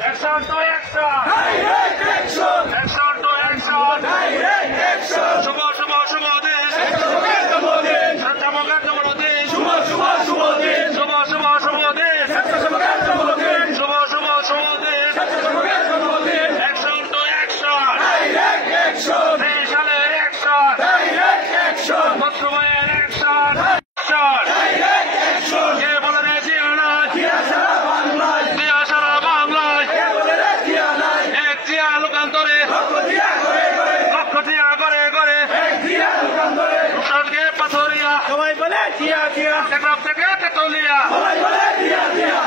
Action to action! Direct action! Action to action! Direct action! শুভ শুভ শুভ দিন! শুভ দিন! শুভ শুভ দিন! শুভ শুভ শুভ দিন! শুভ শুভ শুভ দিন! শুভ দিন! Action to action! Direct action! দেশালের action! Direct action! বক্তব্যের action! Action! Direct action! কে বলে রে জিয়া নাই? জিয়া সারা বাংলায়! জিয়া সারা বাংলায়! কে বলে রে জিয়া নাই? এক জিয়া লোকান্তরে! লক্ষ জিয়া করে করে! লক্ষ জিয়া করে করে! এক জিয়া লোকান্তরে! রূপসারকে পাথরিয়া! সবাই বলে জিয়া জিয়া! টেকনাফ থেকে তেতুলিয়া! সবাই বলে জিয়া জিয়া!